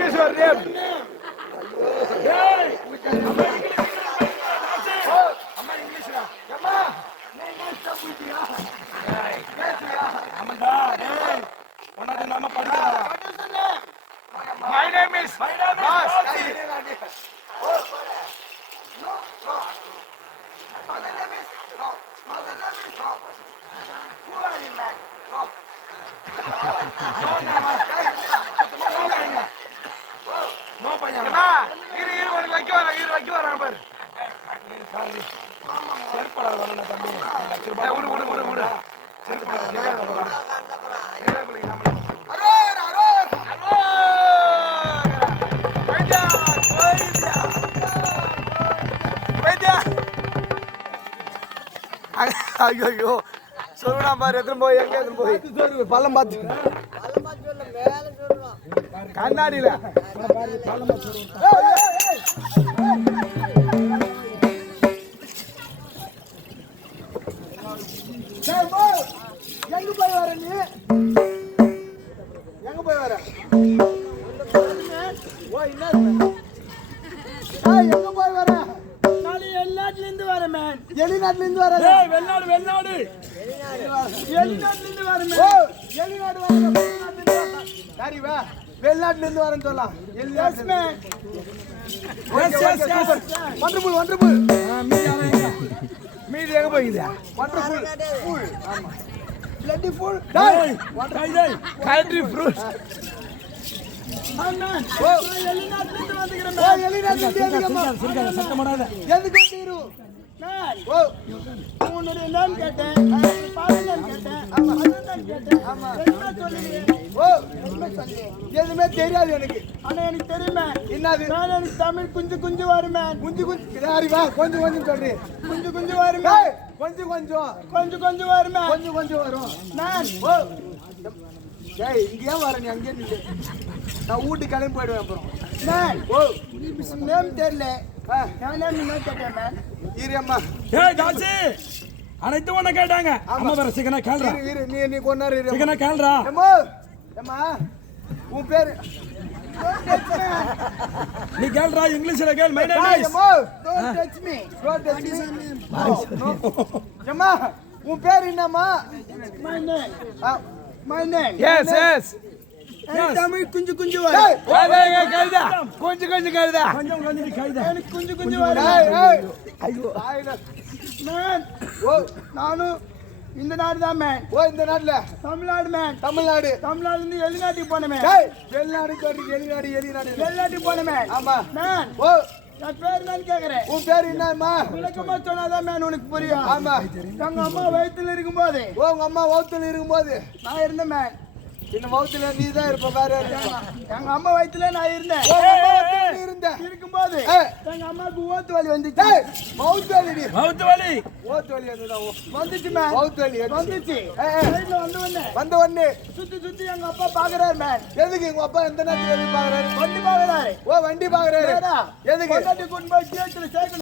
is your name? Hey! Amma English ra. Amma. My name is Boss. ஐயோ சொல்லுடா பாரு எத்தனை போய் எங்க எத்தனை போய் பள்ளம் பார்த்து கண்ணாடியில எங்க போய் வர நீ எங்க போய் வர ஓ என்ன எங்க போய் வர வெளிநாட்டுல இருந்து வர மேன் வெளிநாட்டுல இருந்து வர வெளிநாடு வெளிநாடு வெளிநாட்டுல இருந்து வர மேன் ஓ வெளிநாடு வர சரி வா வெளிநாட்டுல இருந்து வரேன்னு சொல்லலாம் yes man yes yes yes wonderful wonderful மீதி எங்க போயிடுது வண்டர்ஃபுல் ஃபுல் ஆமா பிளட்டி ஃபுல் டேய் வண்டர்ஃபுல் கண்ட்ரி ஃப்ரூட் அண்ணா ஓ வெளிநாட்டுல இருந்து வந்துக்கிறேன் ஓ வெளிநாட்டுல இருந்து வந்துக்கிறேன் சத்தம் போடாத எதுக்கு நீரு நான் ஓ உன்னுடைய நேம் கேட்டேன் பாரு நேம் கேட்டேன் ஆமா அதுதான் கேட்டேன் ஆமா என்ன சொல்லுங்க ஓ என்ன சொல்லு எதுமே தெரியாது எனக்கு ஆனா எனக்கு தெரியுமே என்னது நான் எனக்கு தமிழ் கொஞ்சம் கொஞ்சம் வருமே கொஞ்சம் யாரி வா கொஞ்சம் கொஞ்சம் சொல்றீ கொஞ்சம் வருமே கொஞ்சம் கொஞ்சம் வருமே கொஞ்சம் வரும் நான் ஓ டேய் இங்கே வர நீ அங்கே நில்லு நான் ஊட்டி கிளம்பி போயிடுவேன் அப்புறம் மேன் ஓ நேம் தெரியல நான் நேம் என்ன கேட்டேன் மேன் ஈரியம்மா ஏய் தாசி அனைத்து ஒண்ணு கேட்டாங்க அம்மா வர சீக்கிரம் கேளுடா இரு நீ கொன்னாரு சீக்கிரம் கேளுடா அம்மா உன் பேர் நீ கேளுடா இங்கிலீஷ்ல கேளு my name is don't touch me அம்மா உன் பேர் என்னம்மா my name yes தமிழ் கொஞ்சம் கொஞ்சம் வர ஏய் கைதா கொஞ்சம் கைதா எனக்கு கொஞ்சம் வர ஐயோ மேன் ஓ நானும் இந்த நாடு தான் மேன் ஓ இந்த நாட்டுல தமிழ்நாடு மேன் தமிழ்நாடு இருந்து வெளிநாட்டுக்கு போன மேன் வெளிநாட்டுக்கு போன மேன் ஆமா மேன் ஓ நான் பேர் நான் கேக்குறேன் உன் பேர் என்னம்மா விளக்கமா சொன்னாதான் மேன் உனக்கு புரியும் ஆமா எங்க அம்மா வயித்துல இருக்கும்போது ஓ உங்க அம்மா வயித்துல இருக்கும்போது நான் இருந்தேன் மேன் இந்த வயித்துல நீ தான் இருப்ப வேற எங்க அம்மா வயித்துல நான் இருந்தேன் இருக்கும்போது எங்க அம்மாவுக்கு ஓத்து வலி வந்துச்சு மவுத்து வலி வந்துச்சு மேன் வந்துச்சு வந்த உடனே சுத்தி எங்க அப்பா பாக்குறாரு மேன் எதுக்கு எங்க அப்பா எந்த நேரத்துல பாக்குறாரு வண்டி பாக்குறாரு ஓ வண்டி பாக்குறாரு எதுக்கு கொண்டு போய் சேர்க்கணும்